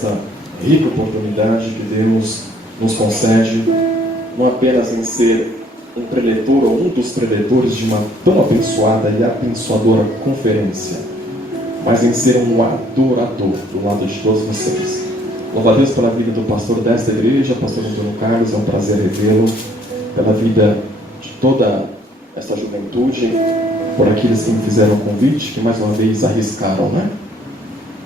esta rica oportunidade que Deus nos concede, não apenas em ser um preletor ou um dos preletores de uma tão abençoada e abençoadora conferência, mas em ser um adorador do lado de todos vocês. Louva a Deus pela vida do pastor desta igreja, pastor Antônio Carlos, é um prazer revê-lo, pela vida de toda essa juventude, por aqueles que me fizeram o convite, que mais uma vez arriscaram, né?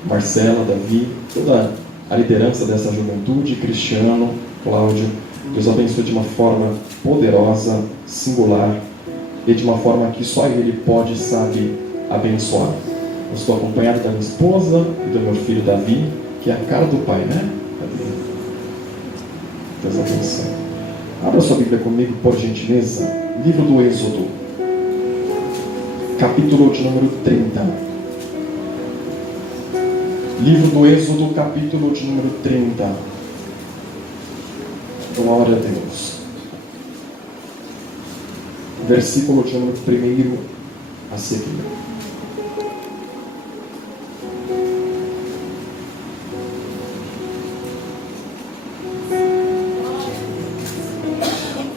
Marcela, Davi, toda a liderança dessa juventude, Cristiano, Cláudio, Deus abençoe de uma forma poderosa, singular, e de uma forma que só Ele pode, sabe, abençoar. Eu estou acompanhado da minha esposa e do meu filho Davi, que é a cara do pai, né? Deus abençoe. Abra sua Bíblia comigo, por gentileza. Livro do Êxodo, capítulo de número 30. Livro do Êxodo, capítulo de número 30. Glória a Deus. Versículo de número 1 a seguir.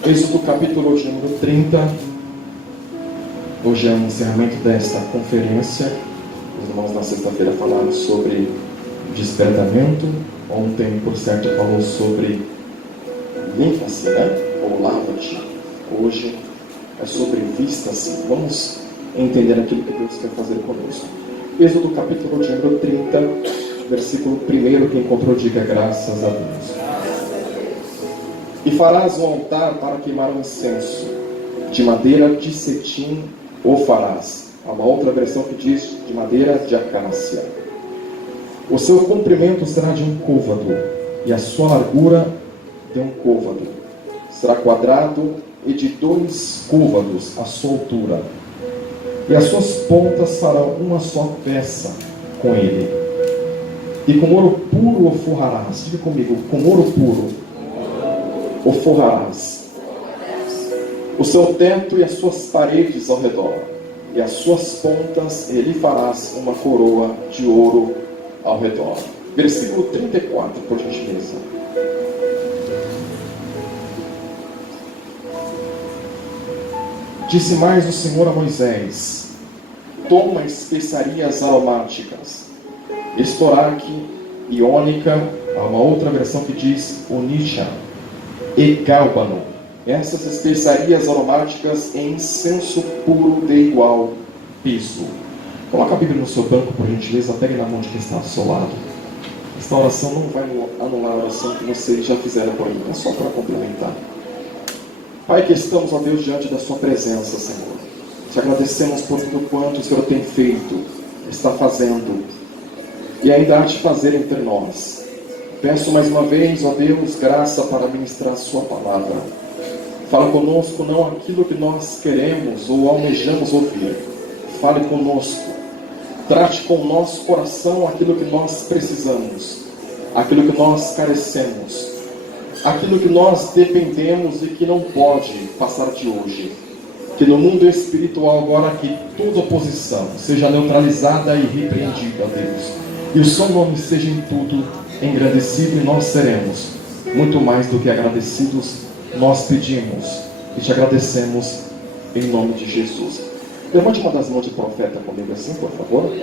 Êxodo capítulo de número 30. Hoje é o encerramento desta conferência. Os irmãos na sexta-feira falaram sobre despertamento. Ontem, por certo, falou sobre limpa-se, né? Ou lava-te. Hoje é sobre vista-se. Vamos entender aquilo que Deus quer fazer conosco. Êxodo capítulo de número 30, versículo 1. Quem encontrou, diga graças a Deus. E farás um altar para queimar um incenso, de madeira de cetim o farás. Há uma outra versão que diz de madeira de acácia. O seu comprimento será de um côvado, e a sua largura de um côvado. Será quadrado e de 2 côvados a sua altura. E as suas pontas farão uma só peça com ele. E com ouro puro o forrarás. Diga comigo, com ouro puro o forrarás. O seu teto e as suas paredes ao redor, e as suas pontas, e lhe farás uma coroa de ouro ao redor. Versículo 34, por gentileza. Disse mais o Senhor a Moisés: toma especiarias aromáticas, estoraque e ônica. Há uma outra versão que diz onixa e gálbano. Essas especiarias aromáticas em incenso puro de igual peso. Coloca a Bíblia no seu banco, por gentileza. Pegue na mão de quem está ao seu lado. Esta oração não vai anular a oração que vocês já fizeram por mim. É só para complementar. Pai, que estamos, ó Deus, diante da sua presença, Senhor. Te agradecemos por tudo quanto o Senhor tem feito, está fazendo e ainda há de fazer entre nós. Peço mais uma vez, ó Deus, graça para ministrar a sua palavra. Fala conosco não aquilo que nós queremos ou almejamos ouvir. Fale conosco. Trate com o nosso coração aquilo que nós precisamos, aquilo que nós carecemos, aquilo que nós dependemos e que não pode passar de hoje. Que no mundo espiritual agora que toda oposição seja neutralizada e repreendida, ó Deus. E o seu nome seja em tudo engrandecido, e nós seremos muito mais do que agradecidos. Nós pedimos e te agradecemos em nome de Jesus. Levante uma das mãos de profeta comigo assim, por favor.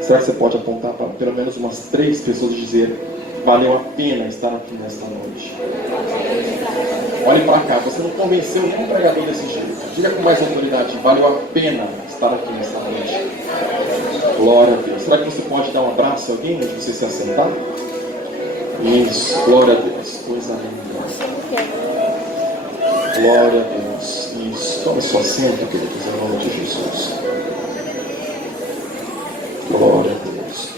Será que você pode apontar para pelo menos umas 3 pessoas e dizer: valeu a pena estar aqui nesta noite? Olhe para cá, você não convenceu nenhum pregador desse jeito. Diga com mais autoridade: valeu a pena estar aqui nesta noite. Glória a Deus. Será que você pode dar um abraço a alguém antes de você se assentar? Isso, glória a Deus. Coisa linda. Glória a Deus. Isso. Tome seu assento, queridos, em nome de Jesus. Glória a Deus.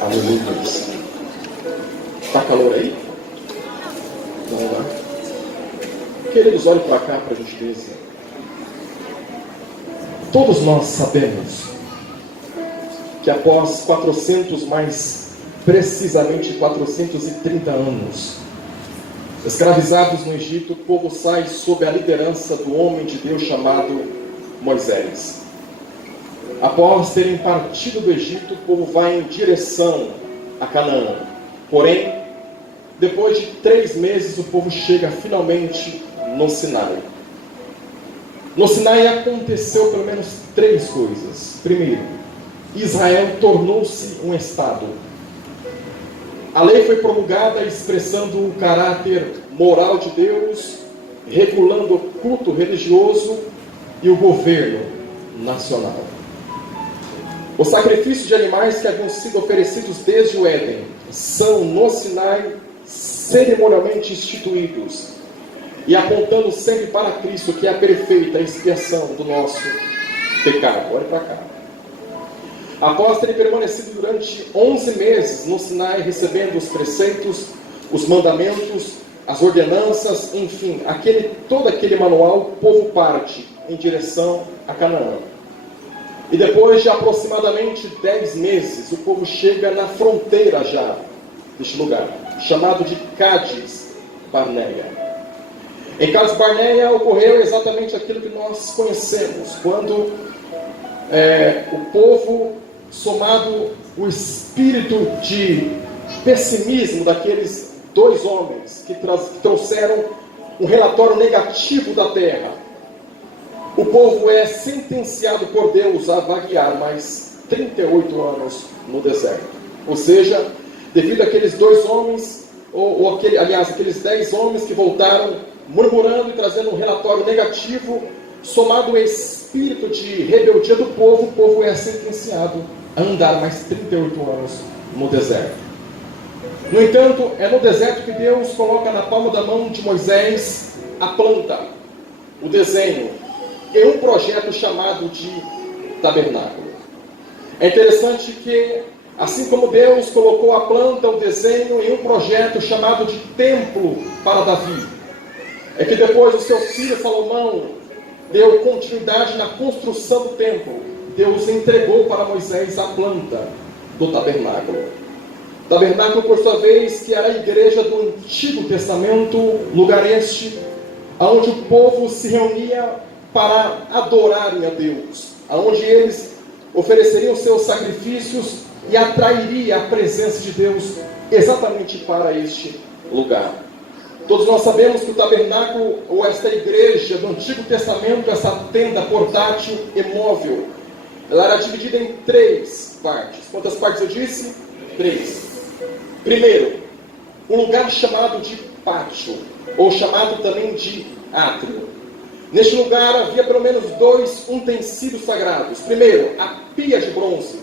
Aleluia. Está calor aí? Vamos lá. Queridos, olhem para cá, para a gentileza. Todos nós sabemos que após 400, mais precisamente 430 anos, escravizados no Egito, o povo sai sob a liderança do homem de Deus chamado Moisés. Após terem partido do Egito, o povo vai em direção a Canaã. Porém, depois de 3 meses, o povo chega finalmente no Sinai. No Sinai aconteceu pelo menos 3 coisas. Primeiro, Israel tornou-se um Estado. A lei foi promulgada expressando o caráter moral de Deus, regulando o culto religioso e o governo nacional. Os sacrifícios de animais que haviam sido oferecidos desde o Éden são, no Sinai, cerimonialmente instituídos e apontando sempre para Cristo, que é a perfeita expiação do nosso pecado. Olha para cá. Após terem permanecido durante 11 meses no Sinai, recebendo os preceitos, os mandamentos, as ordenanças, enfim, todo aquele manual, o povo parte em direção a Canaã. E depois de aproximadamente 10 meses, o povo chega na fronteira já deste lugar, chamado de Cádiz Barneia. Em Cádiz Barneia ocorreu exatamente aquilo que nós conhecemos, quando o povo, somado o espírito de pessimismo daqueles 2 homens que trouxeram um relatório negativo da terra, o povo é sentenciado por Deus a vaguear mais 38 anos no deserto. Ou seja, devido àqueles 2 homens, aqueles 10 homens que voltaram murmurando e trazendo um relatório negativo, somado ao espírito de rebeldia do povo, o povo é sentenciado a andar mais 38 anos no deserto. No entanto, é no deserto que Deus coloca na palma da mão de Moisés a planta, o desenho, em um projeto chamado de tabernáculo. É interessante que, assim como Deus colocou a planta, o desenho, em um projeto chamado de templo para Davi, é que depois o seu filho Salomão deu continuidade na construção do templo. Deus entregou para Moisés a planta do tabernáculo. O tabernáculo, por sua vez, que era a igreja do Antigo Testamento, lugar este, onde o povo se reunia para adorarem a Deus, onde eles ofereceriam seus sacrifícios e atrairia a presença de Deus exatamente para este lugar. Todos nós sabemos que o tabernáculo, ou esta igreja do Antigo Testamento, essa tenda portátil e móvel, ela era dividida em 3 partes. Quantas partes eu disse? 3. Primeiro, um lugar chamado de pátio, ou chamado também de átrio. Neste lugar havia pelo menos 2 utensílios sagrados. Primeiro, a pia de bronze,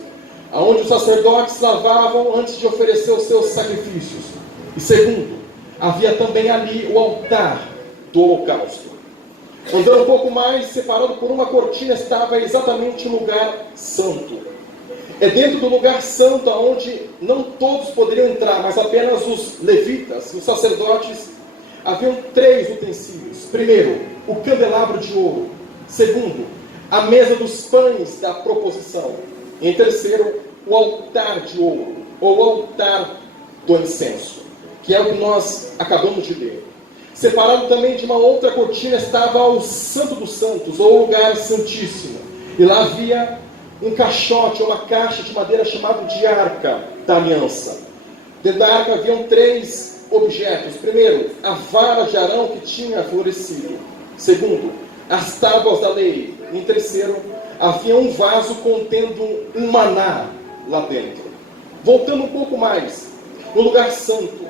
onde os sacerdotes lavavam antes de oferecer os seus sacrifícios. E segundo, havia também ali o altar do holocausto. Andando um pouco mais, separado por uma cortina, estava exatamente o lugar santo. É dentro do lugar santo onde não todos poderiam entrar, mas apenas os levitas, os sacerdotes. Haviam 3 utensílios. Primeiro, o candelabro de ouro. Segundo, a mesa dos pães da proposição. E em terceiro, o altar de ouro, ou altar do incenso, que é o que nós acabamos de ler. Separado também de uma outra cortina estava o Santo dos Santos, ou lugar santíssimo. E lá havia um caixote, uma caixa de madeira chamada de arca da aliança. Dentro da arca haviam 3 objetos. Primeiro, a vara de Arão que tinha florescido. Segundo, as tábuas da lei. E em terceiro, havia um vaso contendo um maná lá dentro. Voltando um pouco mais, no lugar santo,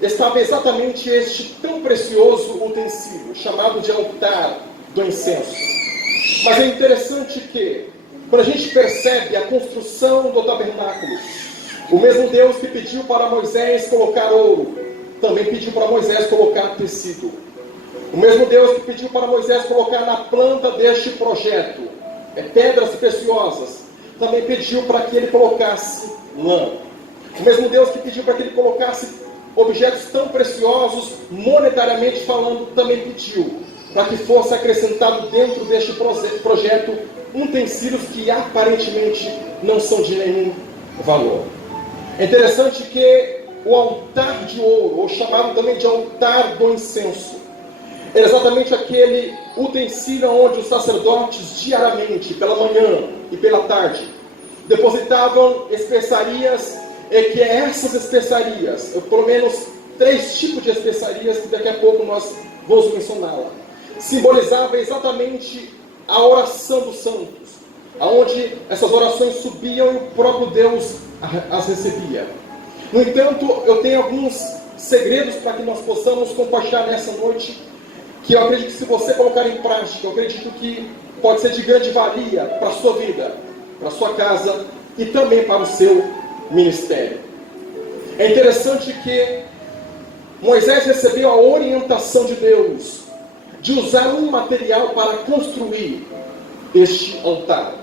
estava exatamente este tão precioso utensílio, chamado de altar do incenso. Mas é interessante que, quando a gente percebe a construção do tabernáculo, o mesmo Deus que pediu para Moisés colocar ouro, também pediu para Moisés colocar tecido. O mesmo Deus que pediu para Moisés colocar na planta deste projeto pedras preciosas, também pediu para que ele colocasse lã. O mesmo Deus que pediu para que ele colocasse objetos tão preciosos, monetariamente falando, também pediu para que fosse acrescentado dentro deste projeto utensílios que aparentemente não são de nenhum valor. É interessante que o altar de ouro, ou chamado também de altar do incenso, Era exatamente aquele utensílio onde os sacerdotes diariamente, pela manhã e pela tarde, depositavam especiarias, que essas especiarias, pelo menos 3 tipos de especiarias, que daqui a pouco nós vamos mencioná-la, simbolizava exatamente a oração dos santos, aonde essas orações subiam e o próprio Deus as recebia. No entanto, eu tenho alguns segredos para que nós possamos compartilhar nessa noite, que eu acredito que se você colocar em prática, eu acredito que pode ser de grande valia para a sua vida, para a sua casa e também para o seu ministério. É interessante que Moisés recebeu a orientação de Deus de usar um material para construir este altar.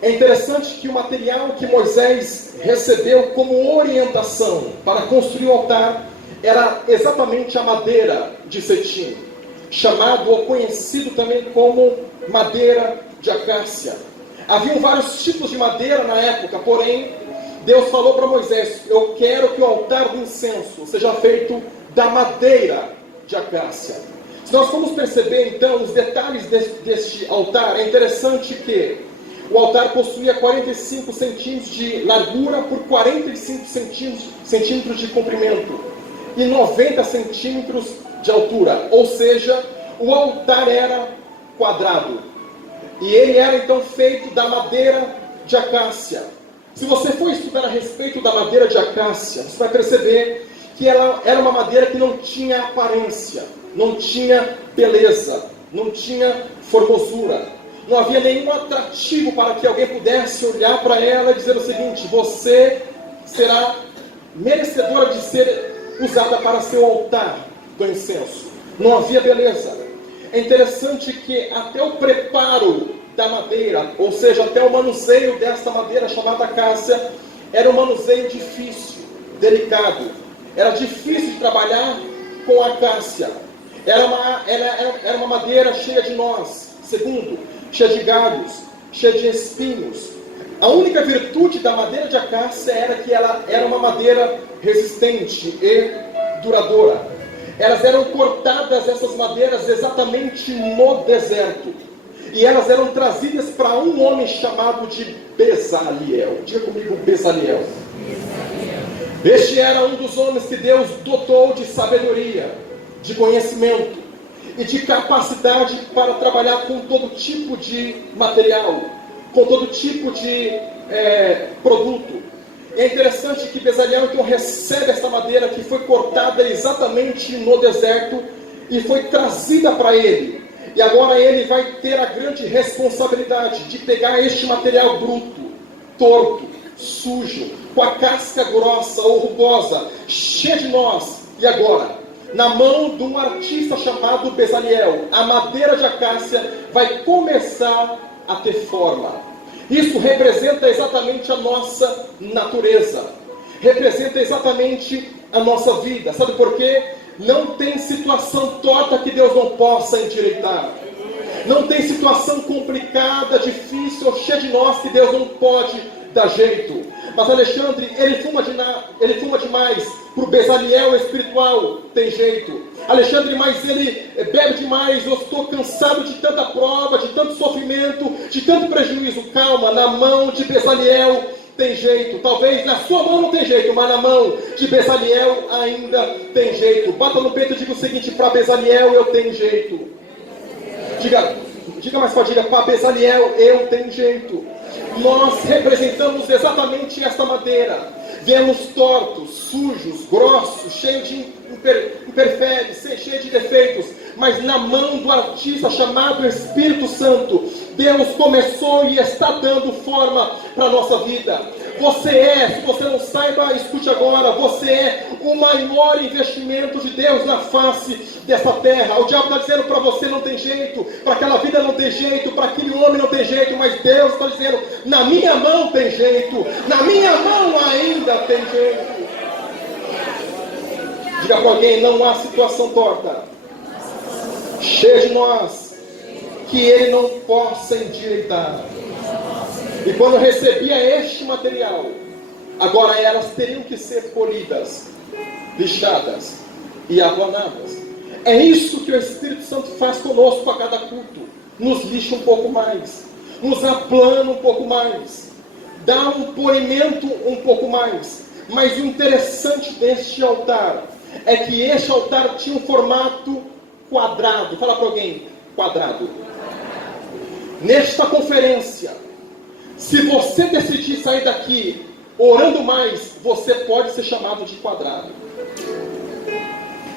É interessante que o material que Moisés recebeu como orientação para construir o altar era exatamente a madeira de cetim, chamado ou conhecido também como madeira de acácia. Haviam vários tipos de madeira na época, porém, Deus falou para Moisés: eu quero que o altar do incenso seja feito da madeira de acácia. Se nós formos perceber então os detalhes deste altar, é interessante que o altar possuía 45 centímetros de largura por 45 centímetros de comprimento e 90 centímetros de altura, ou seja, o altar era quadrado. E ele era então feito da madeira de acácia. Se você for estudar a respeito da madeira de acácia, você vai perceber que ela era uma madeira que não tinha aparência, não tinha beleza, não tinha formosura. Não havia nenhum atrativo para que alguém pudesse olhar para ela e dizer o seguinte: você será merecedora de ser usada para ser o altar do incenso. Não havia beleza. É interessante que até o preparo da madeira, ou seja, até o manuseio desta madeira chamada acácia, era um manuseio difícil, delicado. Era difícil de trabalhar com a acácia. Era uma madeira cheia de nós. Segundo, cheia de galhos, cheia de espinhos. A única virtude da madeira de acácia era que ela era uma madeira resistente e duradoura. Elas eram cortadas, essas madeiras, exatamente no deserto. E elas eram trazidas para um homem chamado de Bezaliel. Diga comigo, Bezaliel. Este era um dos homens que Deus dotou de sabedoria, de conhecimento e de capacidade para trabalhar com todo tipo de material, com todo tipo de produto. É interessante que Bezaliel então recebe essa madeira que foi cortada exatamente no deserto e foi trazida para ele. E agora ele vai ter a grande responsabilidade de pegar este material bruto, torto, sujo, com a casca grossa ou rugosa, cheia de nós. E agora, na mão de um artista chamado Bezaliel, a madeira de acácia vai começar a ter forma. Isso representa exatamente a nossa natureza, representa exatamente a nossa vida. Sabe por quê? Não tem situação torta que Deus não possa endireitar. Não tem situação complicada, difícil ou cheia de nós que Deus não pode dar jeito. Mas Alexandre, ele fuma demais. Para o Bezaliel espiritual, tem jeito. Alexandre, mas ele bebe demais. Eu estou cansado de tanta prova, de tanto sofrimento, de tanto prejuízo. Calma, na mão de Bezaliel tem jeito. Talvez na sua mão não tem jeito, mas na mão de Bezaliel ainda tem jeito. Bata no peito e diga o seguinte: para Bezaliel eu tenho jeito. Diga mais forte, diga: para Bezaliel eu tenho jeito. Nós representamos exatamente esta madeira. Viemos tortos, sujos, grossos, cheios de imperférios, cheios de defeitos. Mas na mão do artista chamado Espírito Santo, Deus começou e está dando forma para a nossa vida. Se você não saiba, escute agora, você é o maior investimento de Deus na face dessa terra. O diabo está dizendo para você não tem jeito, para aquela vida não tem jeito, para aquele homem não tem jeito, mas Deus está dizendo: na minha mão tem jeito, na minha mão ainda tem jeito. Diga para alguém: não há situação torta, cheia de nós, que ele não possa endireitar. E quando recebia este material, agora elas teriam que ser polidas, lixadas e aplanadas. É isso que o Espírito Santo faz conosco a cada culto. Nos lixa um pouco mais, nos aplana um pouco mais, dá um polimento um pouco mais. Mas o interessante deste altar é que este altar tinha um formato quadrado. Fala para alguém, quadrado. Nesta conferência, se você decidir sair daqui orando mais, você pode ser chamado de quadrado.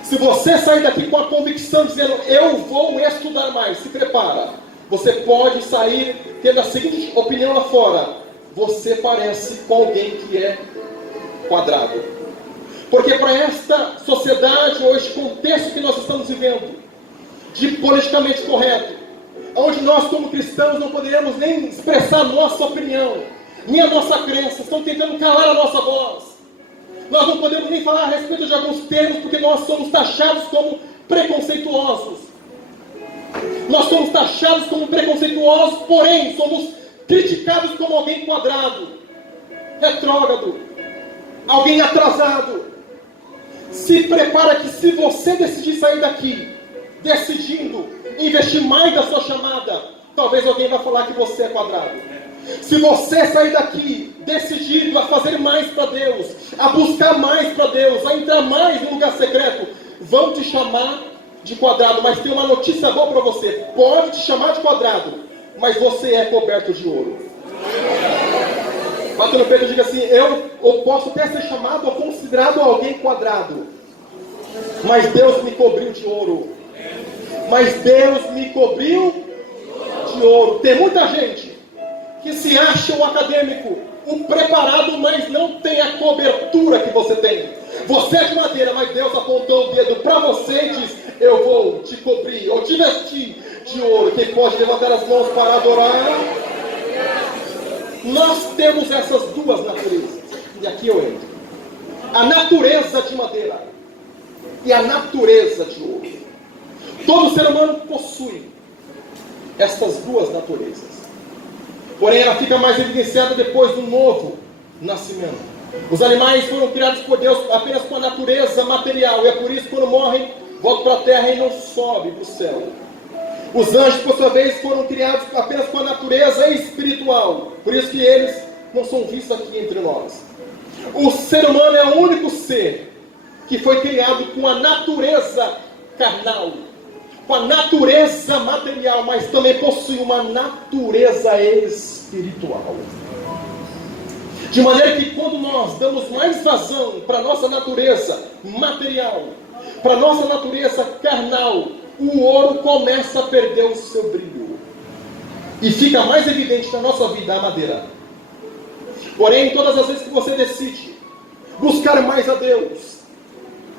Se você sair daqui com a convicção dizendo, eu vou estudar mais, se prepara. Você pode sair tendo a seguinte opinião lá fora: você parece com alguém que é quadrado. Porque para esta sociedade, ou este contexto que nós estamos vivendo, de politicamente correto, onde nós como cristãos não poderemos nem expressar a nossa opinião, nem a nossa crença, estão tentando calar a nossa voz. Nós não podemos nem falar a respeito de alguns termos, porque nós somos taxados como preconceituosos. Nós somos taxados como preconceituosos, porém somos criticados como alguém quadrado, retrógrado, alguém atrasado. Se prepara que se você decidir sair daqui, decidindo investir mais da sua chamada, talvez alguém vai falar que você é quadrado. Se você sair daqui decidido a fazer mais para Deus, a buscar mais para Deus, a entrar mais no lugar secreto, vão te chamar de quadrado. Mas tem uma notícia boa para você: pode te chamar de quadrado, mas você é coberto de ouro. Bata no peito e diga assim: eu posso até ser chamado ou considerado alguém quadrado, mas Deus me cobriu de ouro. Mas Deus me cobriu de ouro. Tem muita gente que se acha um acadêmico, um preparado, mas não tem a cobertura que você tem. Você é de madeira, mas Deus apontou o dedo para você e diz: eu vou te cobrir, ou te vestir de ouro. Quem pode levantar as mãos para adorar? Nós temos essas duas naturezas. E aqui eu entro. A natureza de madeira e a natureza de ouro. Todo ser humano possui estas duas naturezas. Porém, ela fica mais evidenciada depois do novo nascimento. Os animais foram criados por Deus apenas com a natureza material. E é por isso que quando morrem, voltam para a terra e não sobem para o céu. Os anjos, por sua vez, foram criados apenas com a natureza espiritual. Por isso que eles não são vistos aqui entre nós. O ser humano é o único ser que foi criado com a natureza carnal, com a natureza material, mas também possui uma natureza espiritual. De maneira que quando nós damos mais vazão para a nossa natureza material, para a nossa natureza carnal, o ouro começa a perder o seu brilho. E fica mais evidente na nossa vida a madeira. Porém, todas as vezes que você decide buscar mais a Deus,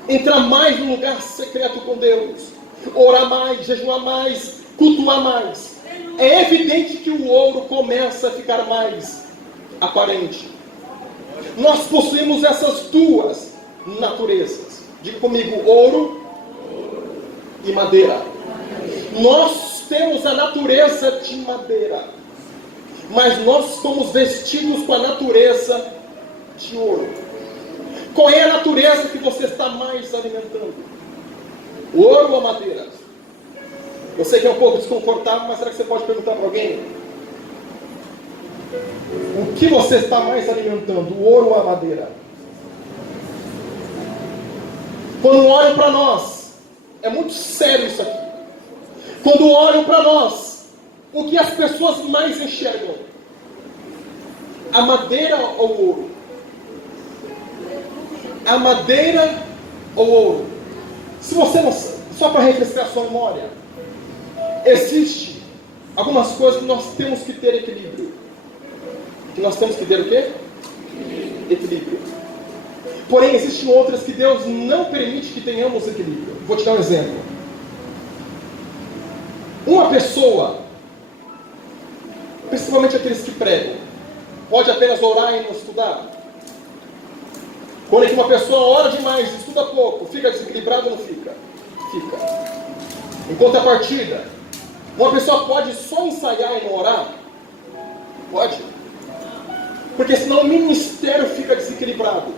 entrar mais no lugar secreto com Deus, orar mais, jejuar mais, cultuar mais, é evidente que o ouro começa a ficar mais aparente. Nós possuímos essas duas naturezas. Diga comigo: ouro e madeira. Nós temos a natureza de madeira, mas nós somos vestidos com a natureza de ouro. Qual é a natureza que você está mais alimentando? O ouro ou a madeira? Eu sei que é um pouco desconfortável, mas será que você pode perguntar para alguém? O que você está mais alimentando? O ouro ou a madeira? Quando olham para nós, é muito sério isso aqui. Quando olham para nós, o que as pessoas mais enxergam? A madeira ou o ouro? A madeira ou o ouro? Se você não sabe, só para refrescar a sua memória, existe algumas coisas que nós temos que ter equilíbrio. Que nós temos que ter o quê? Equilíbrio. Porém, existem outras que Deus não permite que tenhamos equilíbrio. Vou te dar um exemplo. Uma pessoa, principalmente aqueles que pregam, pode apenas orar e não estudar? Quando é que uma pessoa ora demais, estuda pouco, fica desequilibrado ou não fica? Fica. Em contrapartida, uma pessoa pode só ensaiar e não orar? Pode. Porque senão o ministério fica desequilibrado.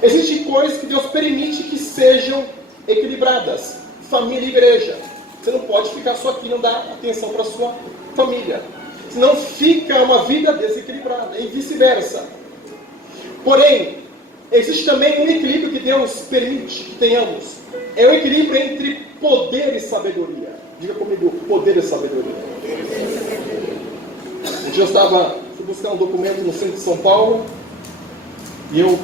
Existem coisas que Deus permite que sejam equilibradas. família e igreja. Você não pode ficar só aqui e não dar atenção para a sua família. Senão fica uma vida desequilibrada e vice-versa. Porém, existe também um equilíbrio que Deus permite que tenhamos. É o equilíbrio entre poder e sabedoria. Diga comigo, poder e sabedoria. Um dia eu fui buscar um documento no centro de São Paulo, e eu,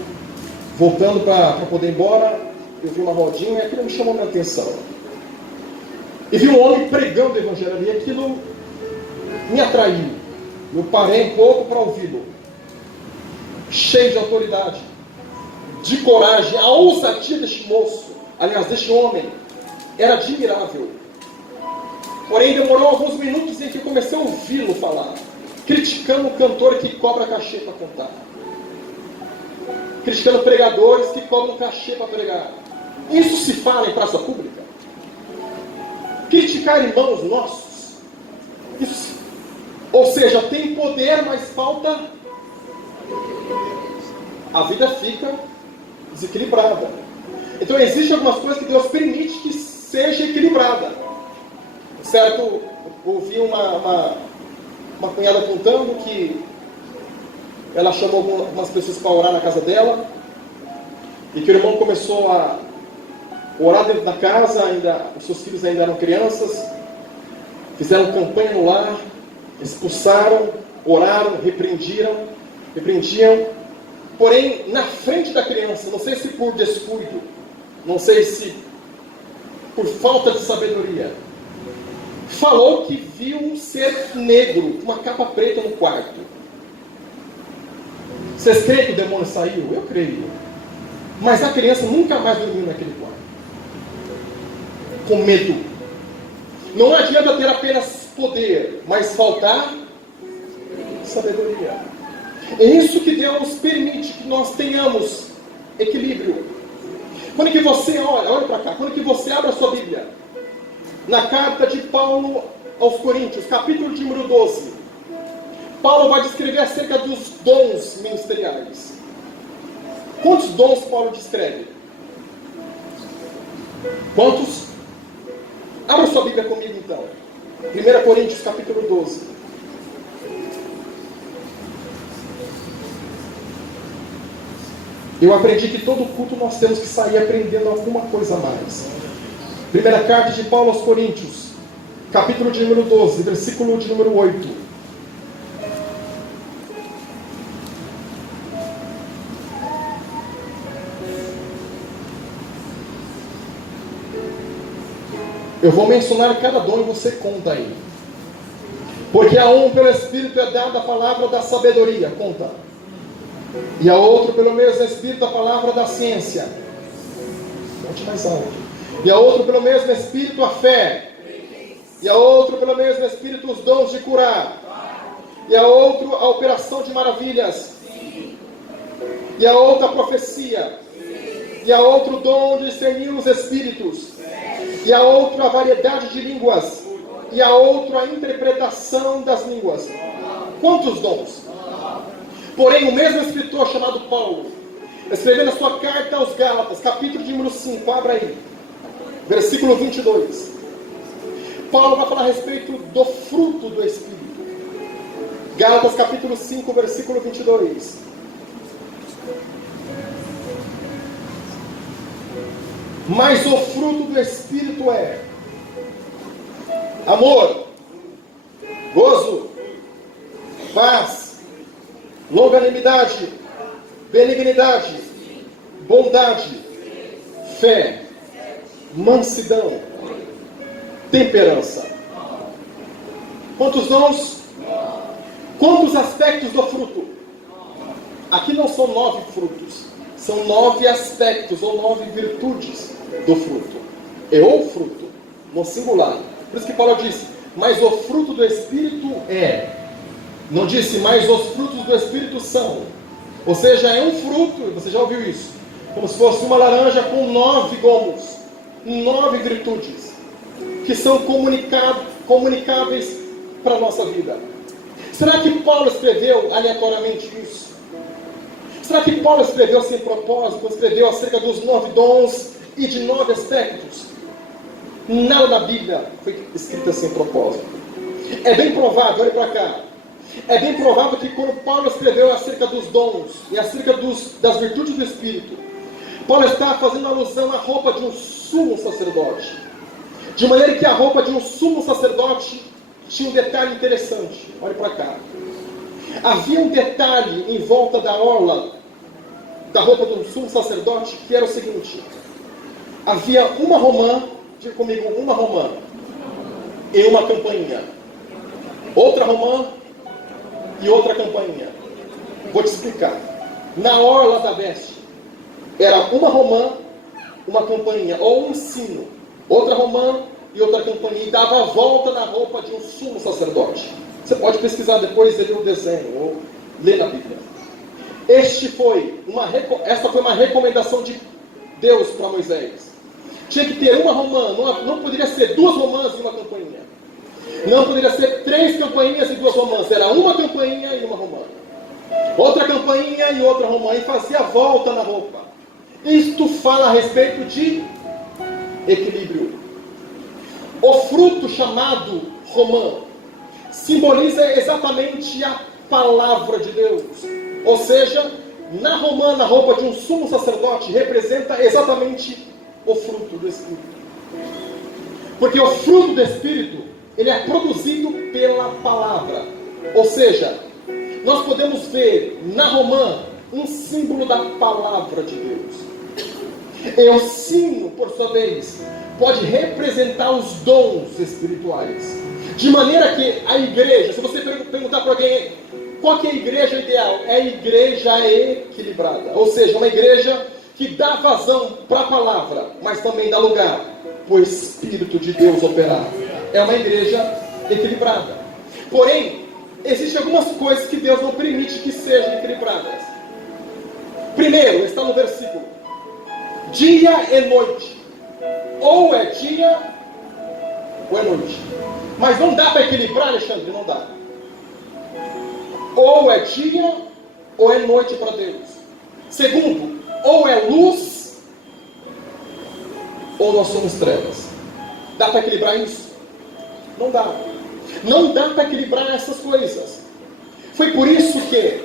voltando para poder ir embora, eu vi uma rodinha e aquilo me chamou minha atenção. E vi um homem pregando o evangelho ali, e aquilo me atraiu. Eu parei um pouco para ouvi-lo. Cheio de autoridade, de coragem, a ousadia deste moço, aliás, deste homem, era admirável. Porém, demorou alguns minutos em que comecei a ouvi-lo falar, criticando o cantor que cobra cachê para cantar, criticando pregadores que cobram cachê para pregar. Isso se fala em praça pública? Criticar irmãos nossos, ou seja, tem poder, mas falta, a vida fica desequilibrada. Então existem algumas coisas que Deus permite que seja equilibrada. Certo, ouvi uma cunhada contando que ela chamou algumas pessoas para orar na casa dela, e que o irmão começou a orar dentro da casa, os seus filhos ainda eram crianças, fizeram campanha no lar, expulsaram, oraram, repreendiam, porém na frente da criança, não sei se por descuido, não sei se por falta de sabedoria, falou que viu um ser negro com uma capa preta no quarto. Vocês creem que o demônio saiu? Eu creio. Mas a criança nunca mais dormiu naquele quarto, com medo. Não adianta ter apenas poder, mas faltar sabedoria. É isso que Deus permite que nós tenhamos equilíbrio. Quando que você olha para cá, quando que você abre a sua Bíblia, na carta de Paulo aos Coríntios, capítulo de número 12, Paulo vai descrever acerca dos dons ministeriais. Quantos dons Paulo descreve? Quantos? Abra sua Bíblia comigo então. 1 Coríntios capítulo 12. Eu aprendi que todo culto nós temos que sair aprendendo alguma coisa a mais. Primeira carta de Paulo aos Coríntios, capítulo de número 12, versículo de número 8. Eu vou mencionar cada dom e você conta aí. Porque a um pelo Espírito é dada a palavra da sabedoria, conta. E a outro pelo mesmo Espírito a palavra da ciência. Conte mais alto. E a outro pelo mesmo Espírito a fé. E a outro pelo mesmo Espírito os dons de curar. E a outro a operação de maravilhas. E a outra a profecia. E a outro dom de discernir os espíritos. E a outro a variedade de línguas. E a outro a interpretação das línguas. Quantos dons? Porém, o mesmo escritor chamado Paulo, escrevendo a sua carta aos Gálatas, capítulo de número 5, abra aí, versículo 22. Paulo vai falar a respeito do fruto do Espírito. Gálatas capítulo 5, versículo 22. Mas o fruto do Espírito é amor, gozo, paz, longanimidade, benignidade, bondade, fé, mansidão, temperança. Quantos dons? Quantos aspectos do fruto? Aqui não são 9 frutos, são 9 aspectos ou 9 virtudes do fruto. É o fruto, no singular. Por isso que Paulo disse, mas o fruto do Espírito é. Não disse, mas os frutos do Espírito são. Ou seja, é um fruto, você já ouviu isso, como se fosse uma laranja com 9 gomos, 9 virtudes, que são comunicáveis para a nossa vida. Será que Paulo escreveu aleatoriamente isso? Será que Paulo escreveu sem propósito, escreveu acerca dos 9 dons e de 9 aspectos? Nada na Bíblia foi escrito sem propósito. É bem provável, olha para cá, é bem provável que quando Paulo escreveu acerca dos dons e acerca das virtudes do Espírito, Paulo está fazendo alusão à roupa de um sumo sacerdote. De maneira que a roupa de um sumo sacerdote tinha um detalhe interessante. Olha para cá. Havia um detalhe em volta da orla da roupa do sumo sacerdote, que era o seguinte: havia uma romã, diga comigo, uma romã, e uma campainha. Outra romã e outra campainha. Vou te explicar. Na orla da veste, era uma romã, uma campainha, ou um sino. Outra romã e outra campainha. E dava a volta na roupa de um sumo sacerdote. Você pode pesquisar depois, ler o desenho, ou ler na Bíblia. Esta foi uma recomendação de Deus para Moisés. Tinha que ter uma romã, não poderia ser duas romãs e uma campainha. Não poderia ser 3 campainhas e 2 romãs. Era uma campainha e uma romã. Outra campainha e outra romã. E fazia volta na roupa. Isto fala a respeito de equilíbrio. O fruto chamado romã simboliza exatamente a palavra de Deus. Ou seja, na romã, na roupa de um sumo sacerdote, representa exatamente o fruto do Espírito. Porque o fruto do Espírito, ele é produzido pela palavra. Ou seja, nós podemos ver na romã um símbolo da palavra de Deus. E o sino, por sua vez, pode representar os dons espirituais. De maneira que a igreja, se você perguntar para alguém qual que é a igreja ideal, é a igreja equilibrada. Ou seja, uma igreja que dá vazão para a palavra, mas também dá lugar para o Espírito de Deus operar. É uma igreja equilibrada. Porém, existem algumas coisas que Deus não permite que sejam equilibradas. Primeiro, está no versículo: dia e noite. Ou é dia, ou é noite. Mas não dá para equilibrar, Alexandre? Não dá. Ou é dia, ou é noite para Deus. Segundo, ou é luz, ou nós somos trevas. Dá para equilibrar isso? Não dá. Não dá para equilibrar essas coisas. Foi por isso que,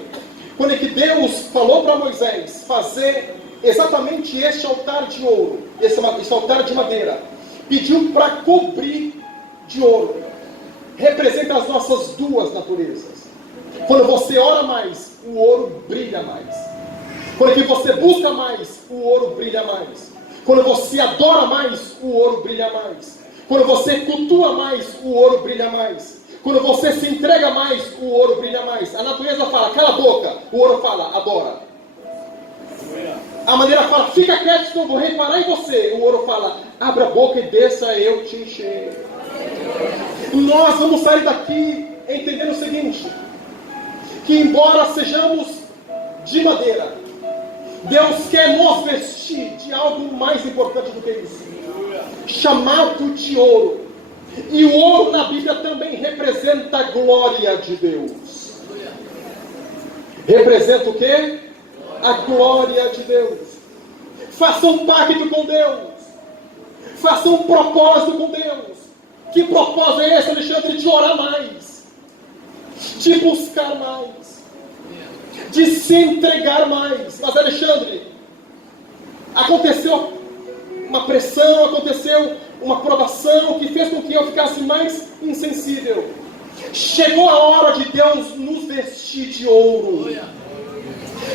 quando é que Deus falou para Moisés fazer exatamente este altar de ouro, esse altar de madeira, pediu para cobrir de ouro. Representa as nossas duas naturezas. Quando você ora mais, o ouro brilha mais. Quando é que você busca mais, o ouro brilha mais. Quando você adora mais, o ouro brilha mais. Quando você cultua mais, o ouro brilha mais. Quando você se entrega mais, o ouro brilha mais. A natureza fala, cala a boca. O ouro fala, adora. A madeira fala, fica quieto, senão eu vou reparar em você. O ouro fala, abra a boca e desça, eu te encher. Nós vamos sair daqui entendendo o seguinte: que embora sejamos de madeira, Deus quer nos vestir de algo mais importante do que isso, chamado de ouro. E o ouro na Bíblia também representa a glória de Deus. Representa o quê? A glória de Deus. Faça um pacto com Deus. Faça um propósito com Deus. Que propósito é esse, Alexandre? De orar mais, de buscar mais, de se entregar mais. Mas, Alexandre, aconteceu uma pressão, aconteceu uma provação que fez com que eu ficasse mais insensível. Chegou a hora de Deus nos vestir de ouro.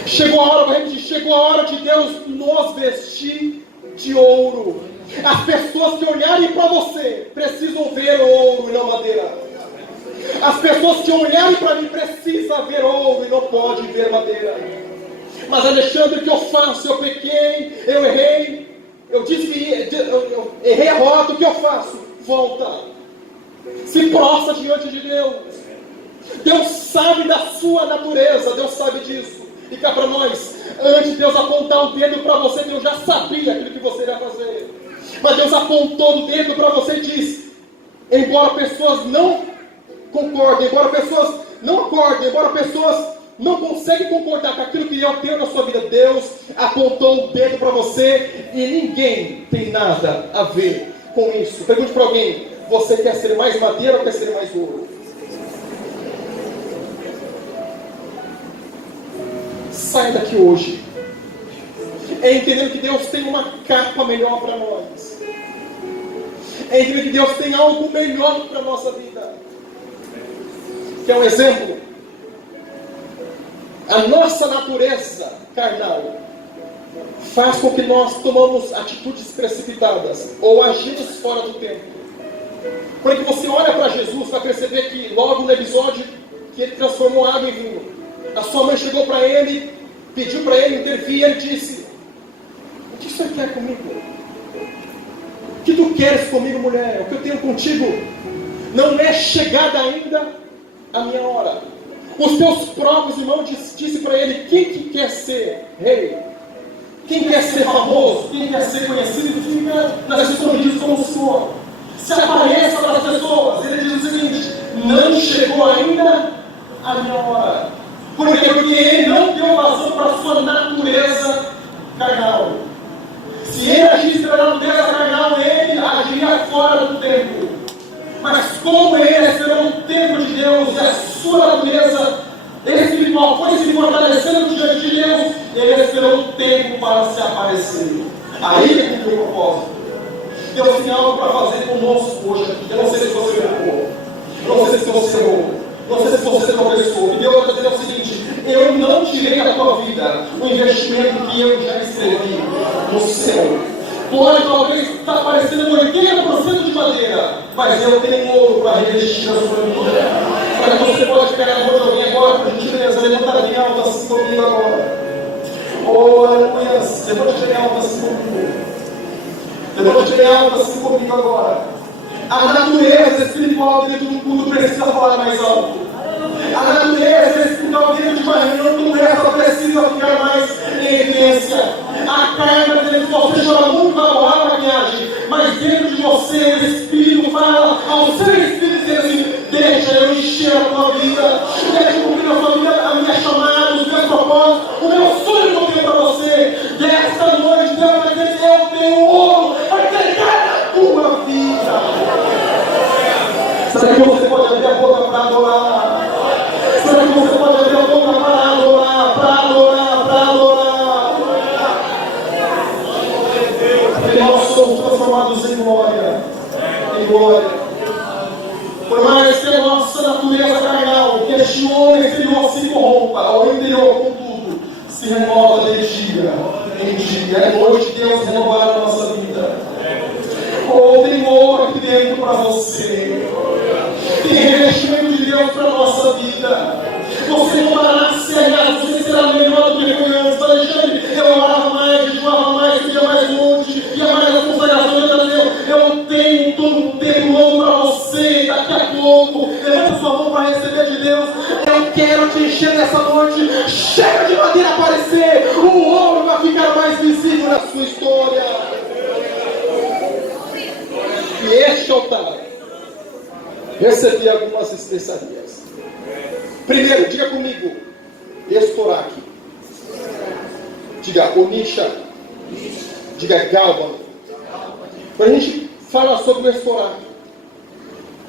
Chegou a hora de Deus nos vestir de ouro. As pessoas que olharem para você precisam ver ouro e não madeira. As pessoas que olharem para mim precisam ver ouro e não podem ver madeira. Mas, Alexandre, o que eu faço? Eu pequei, eu errei, eu desviei, eu errei a rota. O que eu faço? Volta. Se prostra diante de Deus. Deus sabe da sua natureza, Deus sabe disso. E cá para nós, antes de Deus apontar o dedo para você, Deus já sabia aquilo que você iria fazer. Mas Deus apontou o dedo para você e disse: embora pessoas não concordem, embora pessoas não acordem, embora pessoas não conseguem concordar com aquilo que eu tenho na sua vida, Deus apontou o dedo para você e ninguém tem nada a ver com isso? Pergunte para alguém: você quer ser mais madeira ou quer ser mais ouro? Sai daqui hoje entendendo que Deus tem uma capa melhor para nós, entendendo que Deus tem algo melhor para a nossa vida. Quer um exemplo? A nossa natureza carnal faz com que nós tomamos atitudes precipitadas ou agimos fora do tempo. Quando você olha para Jesus, vai perceber que logo no episódio que ele transformou água em vinho, a sua mãe chegou para ele, pediu para ele intervir, e ele disse: o que o Senhor quer comigo? O que tu queres comigo, mulher? O que eu tenho contigo não é chegada ainda a minha hora. Os teus próprios irmãos disse para ele: quem que quer ser rei? Quem quer ser famoso? Quem quer ser conhecido? Fica nas escondidas como o Senhor. Se apareça para as pessoas. Ele diz o seguinte: não chegou ainda a minha hora. Por quê? Porque ele não deu vazão para a sua natureza carnal. Se ele agisse pela natureza carnal, ele agiria fora do tempo. Mas como ele recebeu o tempo de Deus e a sua natureza espiritual foi se fortalecendo diante de Deus, ele recebeu o tempo para se aparecer. Aí ele cumpriu o propósito. Deus tem algo para fazer conosco hoje aqui. Eu não sei se você errou, eu não sei se você errou, não sei se você tropeçou. E Deus vai dizer o seguinte: eu não tirei da tua vida o investimento que eu já escrevi no céu. Pode talvez estar parecendo 80% de madeira, mas eu tenho ouro para revestir a sua vida. Para que você pode pegar a mão de alguém agora, por gentileza, levantar bem alto assim comigo agora. Oh, aleluia, levante bem alto assim comigo. Levante bem alto assim comigo agora. A natureza espiritual dentro do culto precisa falar mais alto. A natureza espiritual dentro de uma reunião dessa precisa ficar mais em evidência. A carne dentro de você chora muito para borrar a maquiagem, mas dentro de você o Espírito fala ao seu Espírito, diz assim: deixa eu encher a tua vida, deixa eu cumprir a tua vida, a minha chamada, os meus propósitos, o meu sonho que eu tenho para você. Desta noite Deus vai dizer: eu tenho ouro para entregar na tua vida. Será que você pode abrir a boca para adorar? Será que você pode abrir a boca para adorar, para adorar, para adorar? Porque nós somos transformados em glória, em glória. Por mais que a nossa natureza carnal, que este homem exterior se corrompa, o interior, contudo, se renova de dia em dia. É noite de Deus renovar a nossa vida. Oh, tem ouro aqui dentro para você. Tem revestimento de Deus para a nossa vida. Você não vai ser, você será melhor do que foi antes. Alexandre, eu orava mais, jejuava mais, ia mais longe, ia mais a consagração de Deus. Eu tenho todo um tempo novo para você. Daqui a pouco, levanta sua mão para receber de Deus. Eu quero te encher nessa noite. Chega de madeira aparecer. O ouro vai ficar mais visível na sua história. E este altar recebi algumas especiarias. Primeiro, diga comigo: estoraque. Diga onisha. Diga galba. Quando a gente fala sobre o estoraque,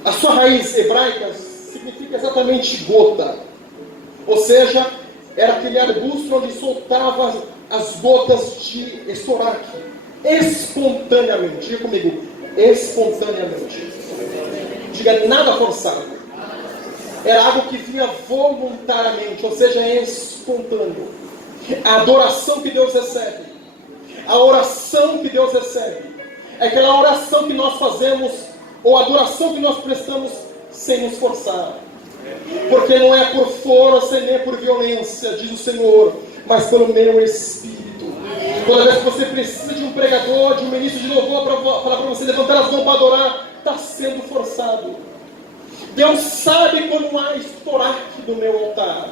a sua raiz hebraica significa exatamente gota. Ou seja, era aquele arbusto onde soltava as gotas de estoraque espontaneamente. Diga comigo: espontaneamente. Diga nada forçado. Era algo que vinha voluntariamente, ou seja, é espontâneo. A adoração que Deus recebe, a oração que Deus recebe, é aquela oração que nós fazemos, ou a adoração que nós prestamos sem nos forçar. Porque não é por força nem por violência, diz o Senhor, mas pelo meu Espírito. Toda vez que você precisa de um pregador, de um ministro de louvor para falar para você levantar as mãos para adorar, está sendo forçado. Deus sabe quando há estoraque no meu altar.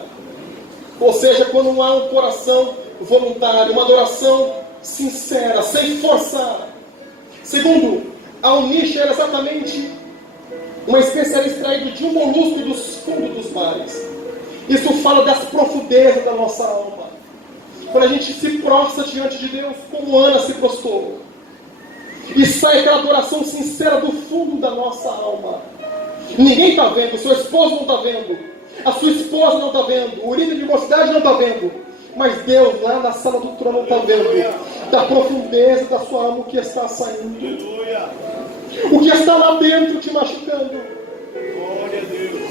Ou seja, quando há um coração voluntário, uma adoração sincera, sem forçar. Segundo, a onisha era exatamente uma especiaria extraída de um molusco dos fundos dos mares. Isso fala das profundezas da nossa alma. Quando a gente se prostra diante de Deus, como Ana se prostrou. E sai aquela adoração sincera do fundo da nossa alma. Ninguém está vendo, seu esposo não está vendo, a sua esposa não está vendo, o líder de mocidade não está vendo, mas Deus lá na sala do trono está vendo, da profundeza da sua alma o que está saindo, o que está lá dentro te machucando,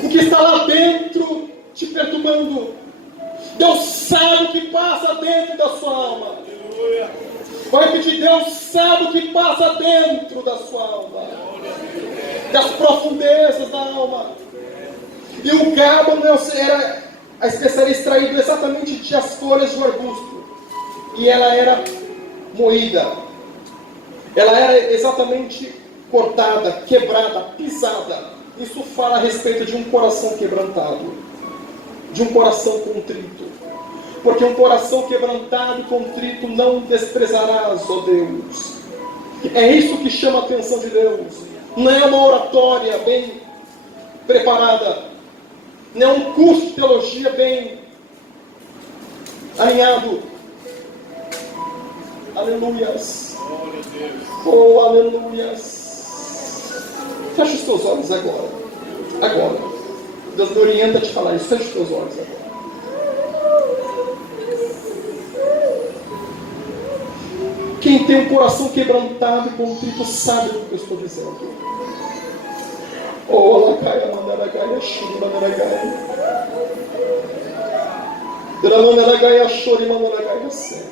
o que está lá dentro te perturbando. Deus sabe o que passa dentro da sua alma. Vai pedir, Deus sabe o que passa dentro da sua alma, das profundezas da alma. E o cábano era a especiaria extraída exatamente de as folhas de um arbusto, e ela era moída, ela era exatamente cortada, quebrada, pisada. Isso fala a respeito de um coração quebrantado, de um coração contrito. Porque um coração quebrantado e contrito não desprezarás, ó Deus. É isso que chama a atenção de Deus. Não é uma oratória bem preparada, não é um curso de teologia bem alinhado. Aleluias. Oh, aleluias. Feche os teus olhos agora. Agora. Deus me orienta a te falar isso. Feche os teus olhos agora. Quem tem um coração quebrantado e contrito sabe do que eu estou dizendo. Oh, Lacaya Mandaragaia, Shuri Mandaragaia. Dramandaragaia, Shuri Mandaragaia, Sé.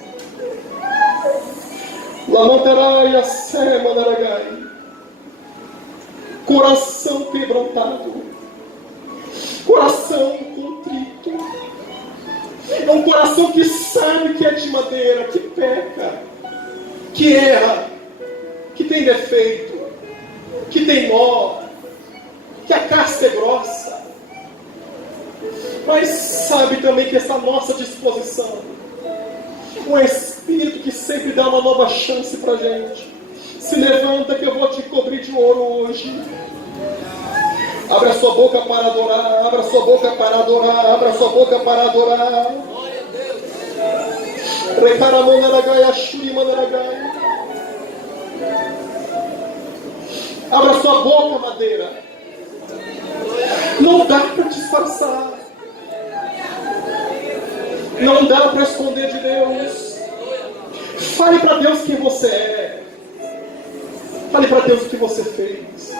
Lamantaraia, Sé Mandaragaia. Coração quebrantado, coração contrito. É um coração que sabe que é de madeira, que peca, que erra, que tem defeito, que tem nó, que a casca é grossa, mas sabe também que está à nossa disposição um Espírito que sempre dá uma nova chance para a gente. Se levanta que eu vou te cobrir de ouro hoje. Abra sua boca para adorar, abra sua boca para adorar, abra sua boca para adorar. Recaramonaragaia, Shuri Manaragaia. Abra sua boca, madeira. Não dá para disfarçar. Não dá para esconder de Deus. Fale para Deus quem você é. Fale para Deus o que você fez.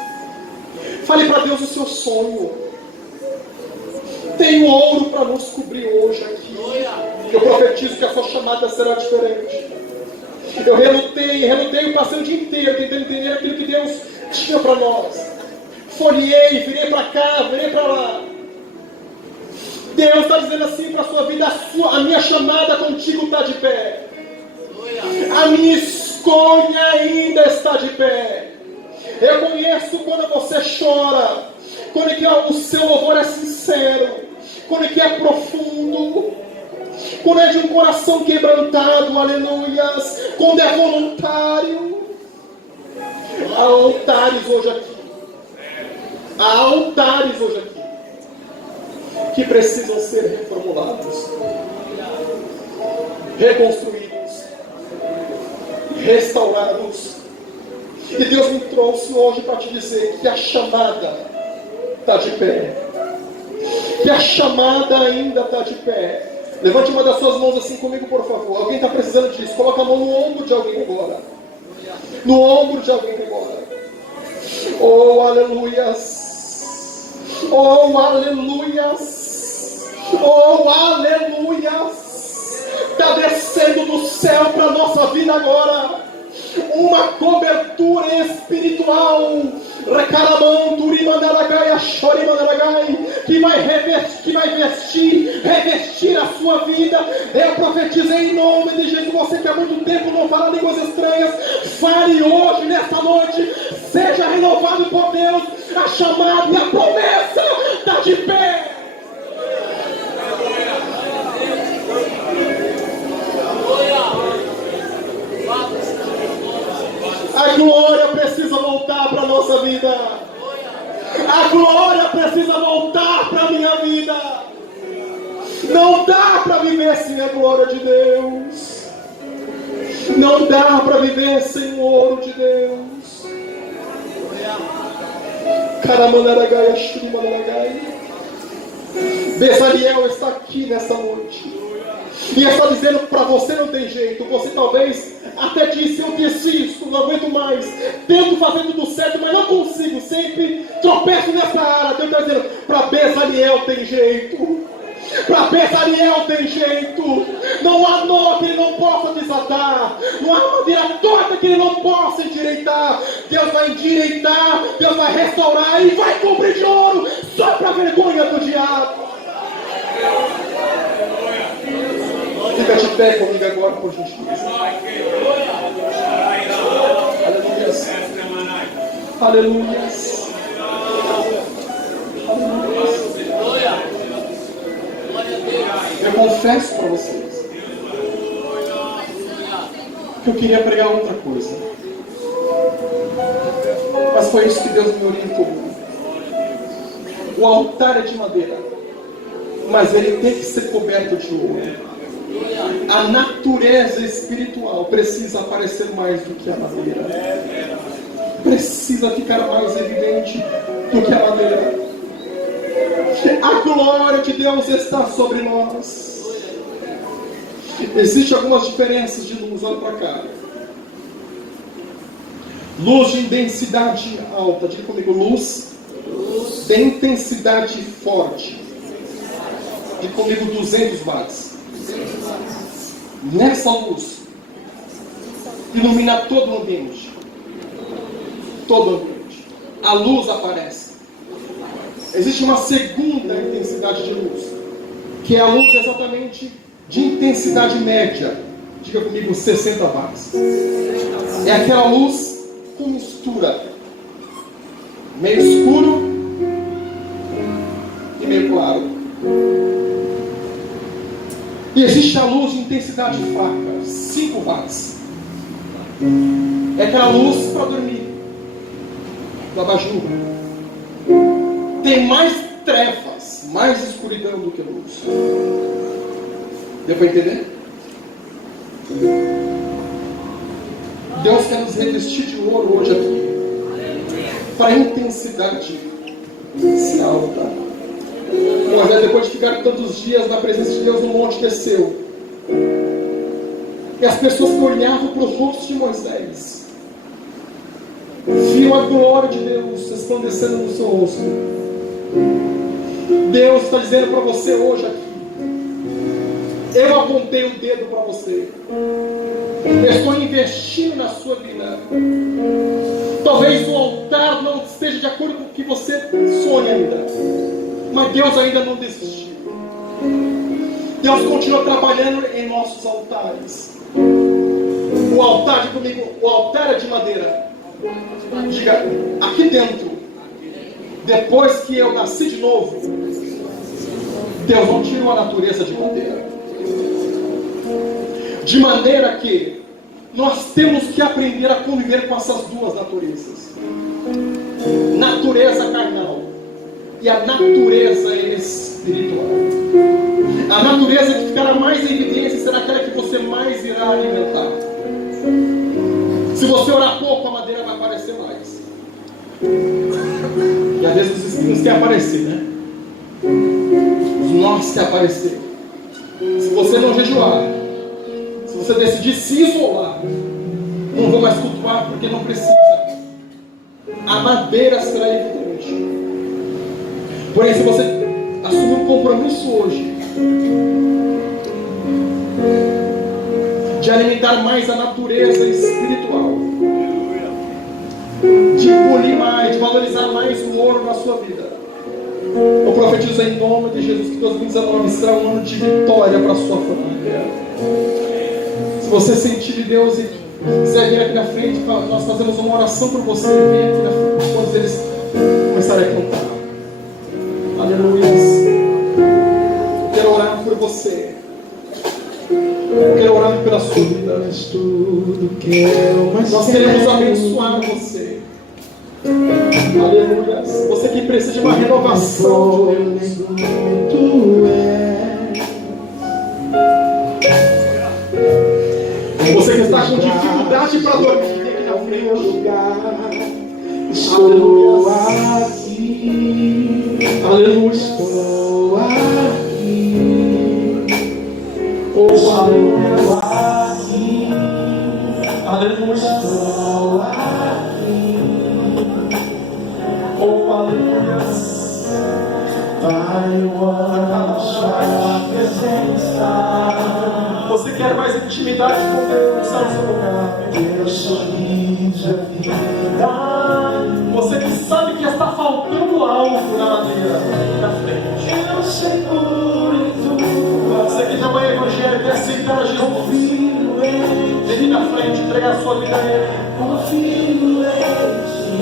Fale para Deus o seu sonho. Tem ouro para nos cobrir hoje aqui. Eu profetizo que a sua chamada será diferente. Eu relutei, passei o dia inteiro tentando entender aquilo que Deus tinha para nós. Folhei, virei para cá, virei para lá. Deus está dizendo assim para a sua vida: a minha chamada contigo está de pé. A minha escolha ainda está de pé. Eu conheço quando você chora, quando o seu louvor é sincero, quando é profundo, quando é de um coração quebrantado, aleluias, quando é voluntário. Há altares hoje aqui. Há altares hoje aqui que precisam ser reformulados, reconstruídos, restaurados. E Deus me trouxe hoje para te dizer que a chamada está de pé. Que a chamada ainda está de pé. Levante uma das suas mãos assim comigo, por favor. Alguém está precisando disso. Coloca a mão no ombro de alguém agora. No ombro de alguém agora. Oh, aleluias. Oh, aleluias. Oh, aleluias. Está descendo do céu para a nossa vida agora uma cobertura espiritual, que vai revestir a sua vida. Eu profetizei em nome de Jesus. Você que há muito tempo não fala línguas estranhas, fale hoje, nessa noite. Seja renovado por Deus. A chamada e a promessa está de pé. A glória precisa voltar para a nossa vida. A glória precisa voltar para a minha vida. Não dá para viver sem a glória de Deus. Não dá para viver sem o ouro de Deus. Caramanaragaia, Shurimanaragaia. Bezaliel está aqui nessa noite. E está dizendo para você: não tem jeito. Você talvez até disse: eu desisto, não aguento mais. Tento fazer tudo certo, mas não consigo. Sempre tropeço nessa área. Deus está dizendo: para Bezaliel tem jeito. Para Bezaliel tem jeito. Não há nó que ele não possa desatar. Não há madeira torta que ele não possa endireitar. Deus vai endireitar, Deus vai restaurar e vai cobrir de ouro, só para a vergonha do diabo. Fica de pé comigo agora, por gentileza. Aleluia. Aleluia. Eu confesso para vocês que eu queria pregar outra coisa, mas foi isso que Deus me orientou. O altar é de madeira, mas ele tem que ser coberto de ouro. A natureza espiritual precisa aparecer mais do que a madeira. Precisa ficar mais evidente do que a madeira. A glória de Deus está sobre nós. Existem algumas diferenças de luz. Olha para cá. Luz de intensidade alta. Diga comigo: luz de intensidade forte. Diga comigo: 200 watts. Nessa luz ilumina todo o ambiente. Todo o ambiente. A luz aparece. Existe uma segunda intensidade de luz, que é a luz exatamente de intensidade média. Diga comigo: 60 watts. É aquela luz com mistura, meio escuro e meio claro. E existe a luz de intensidade fraca, 5 watts. É aquela luz para dormir, do abajur. Tem mais trevas, mais escuridão do que luz. Deu para entender? Deus quer nos revestir de ouro hoje aqui, para a intensidade se alta. Moisés, depois de ficar tantos dias na presença de Deus no monte, desceu. E as pessoas que olhavam para os rostos de Moisés viam a glória de Deus resplandecendo no seu rosto. Deus está dizendo para você hoje aqui: eu apontei o dedo para você. Eu estou investindo na sua vida. Talvez o altar não esteja de acordo com o que você sonha ainda, mas Deus ainda não desistiu. Deus continua trabalhando em nossos altares. O altar, diga comigo: o altar é de madeira. Diga: aqui dentro, depois que eu nasci de novo, Deus não tirou a natureza de madeira. De maneira que nós temos que aprender a conviver com essas duas naturezas: natureza carnal e a natureza espiritual. A natureza que ficará mais em evidência será aquela que você mais irá alimentar. Se você orar pouco, a madeira vai aparecer mais. E às vezes os espinhos querem aparecer, né? Os nós querem aparecer. Se você não jejuar, se você decidir se isolar, não vou mais cultuar porque não precisa. A madeira será evidente. Porém, se você assumir um compromisso hoje de alimentar mais a natureza espiritual, de polir mais, de valorizar mais o ouro na sua vida, eu profetizo em nome de Jesus que 2019 será um ano de vitória para a sua família. Se você sentir de Deus e quiser vir aqui na frente, nós fazemos uma oração por você. Vem aqui na frente quando eles começarem a cantar. Aleluia. Quero orar por você. Quero orar pela sua vida. Nós queremos abençoar você. Aleluia. Você que precisa de uma renovação de Deus. Você que está com dificuldade para dormir, vem aqui na frente. Estou aqui. Aleluia. Estou aqui. Oh, aleluia. Aqui. Aleluia. Estou aqui. Oh, aleluia. Pai, eu amo sua presença. Você quer mais intimidade com Deus? Está no seu lugar. Teu sorriso é vida. Você que sabe que está faltando algo na madeira, na frente. Eu seguro em tua. Você que não é evangélico e aceitar Jesus, Confio em vem na frente, entregar a sua vida a Ele. Confio em ti.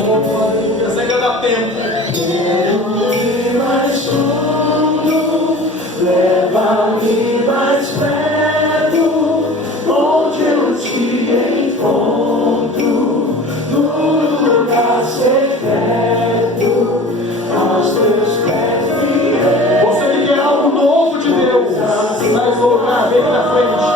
Oh, aleluia. Ainda dá tempo. Quero ir mais fundo, leva-me mais perto, onde eu te encontro, no lugar secreto, aos teus pés me Você que quer algo novo de Deus, sai do lugar, vem na frente.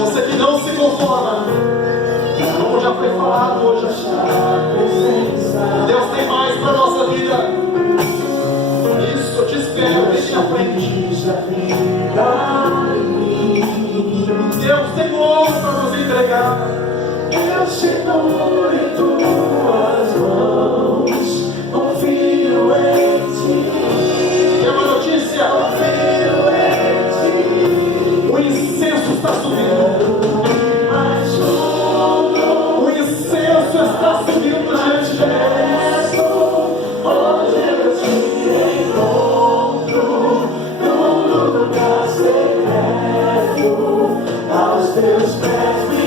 Você que não se conforma, como já foi falado hoje, Deus tem mais para a nossa vida. Isso, eu te espero, vem na frente. Deus tem ouro para nos entregar. Eu seguro em tuas mãos, confio em ti. Tem uma notícia: Confio em ti. o incenso está subindo. Mais fundo, O incenso está subindo diante de Deus. onde eu te encontro, no lugar secreto, aos teus pés me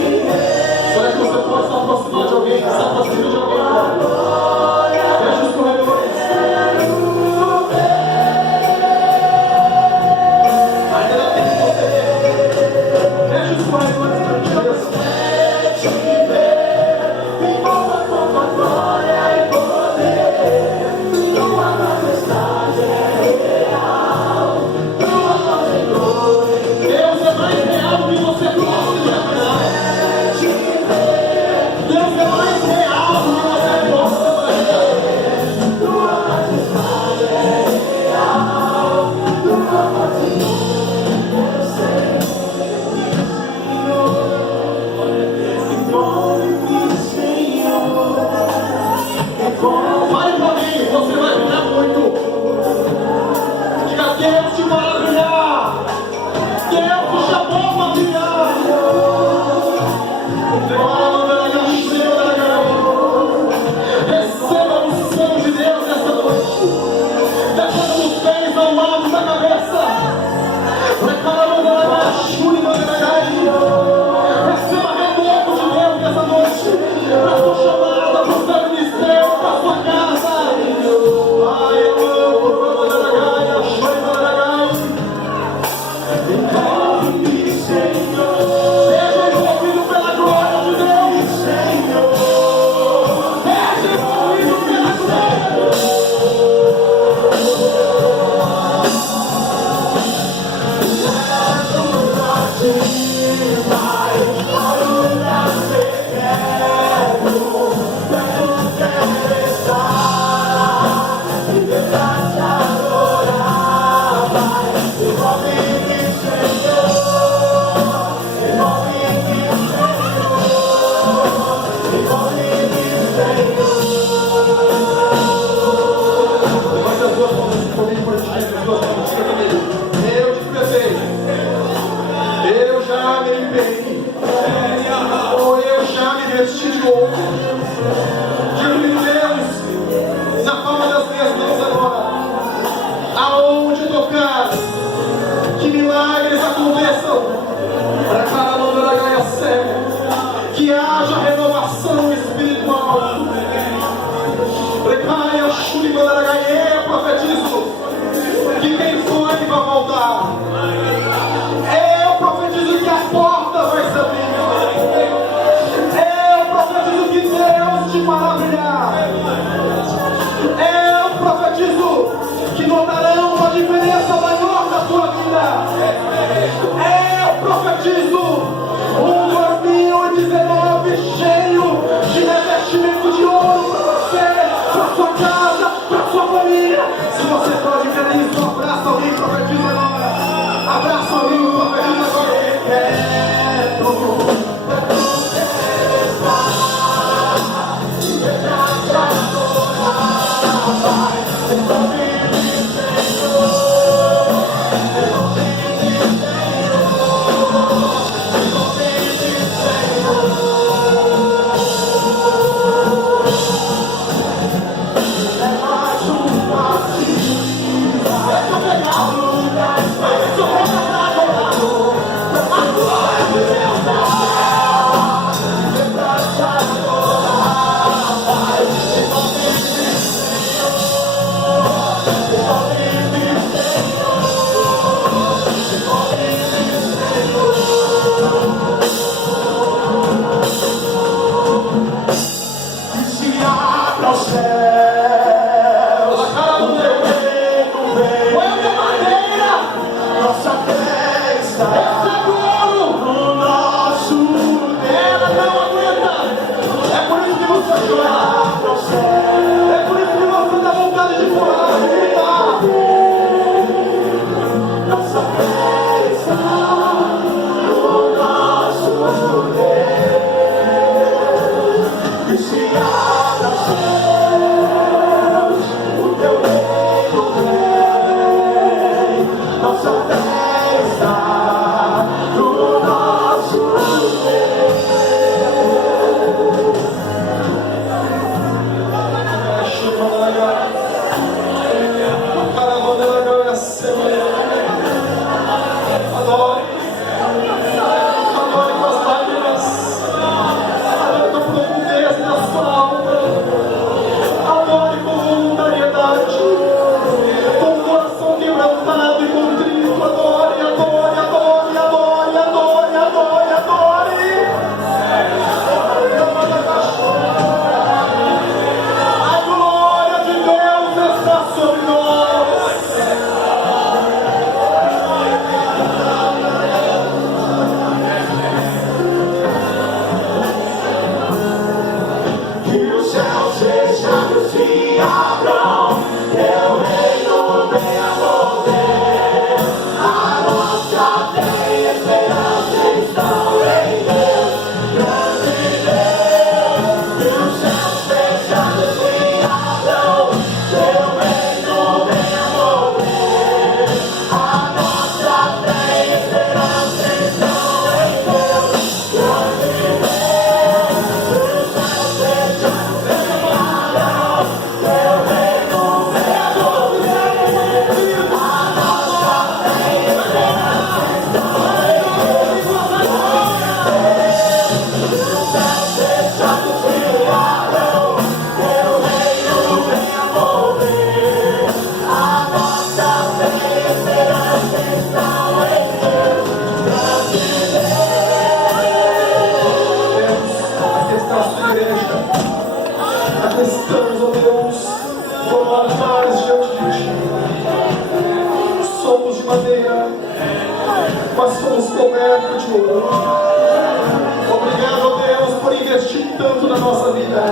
Será que você pode se aproximar de alguém que está aproximando de alguém agora? Feche os corredores. Ainda dá tempo de você ver. Feche os corredores para te abençoar. Deus é mais real do que você possa imaginar. Deus é mais real do que você possa imaginar. Fale pra mim, você vai brilhar muito. Diga, Deus te maravilhar. Deus te chamou para brilhar. Receba a unção de Deus nessa noite. Declara os pés ao lado da cabeça. Receba renovo de Deus nessa noite. Para sua chamada, para o seu ministério, para a sua casa. Ai, eu amo. Seja envolvido pela glória de Deus. Seja envolvido pela glória de Deus. Levante as duas mãos, se podem partilhar as duas mãos, fica comigo. Eu te profetei. Eu já me limpei. Ou eu já me vesti de ouro. Digo-me, Deus, na palma das minhas mãos agora. Aonde tocar, que milagres aconteçam. Para cada mão da gaia cega. Que haja renovação espiritual. Prepare a chuva da gaia, eu profetizo que quem foi vai voltar. Eu profetizo que a porta vai nos coberto de ouro. Obrigado, Deus, por investir tanto na nossa vida.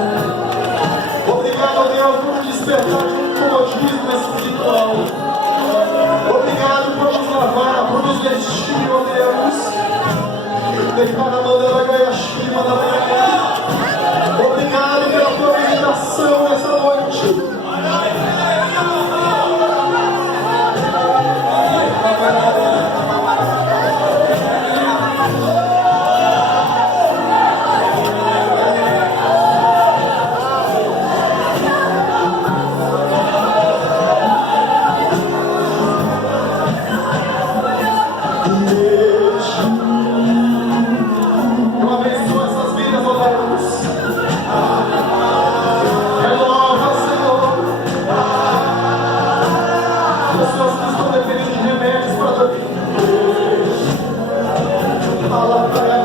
Obrigado, Deus, por despertar de um comodismo espiritual. Obrigado por nos lavar, por nos vestir, ó Deus. Obrigado pela tua visitação nessa noite. Eu abençoo essas vidas, ó Deus. Renova, Senhor. Pessoas que estão dependendo de remédios para dormir. Fala para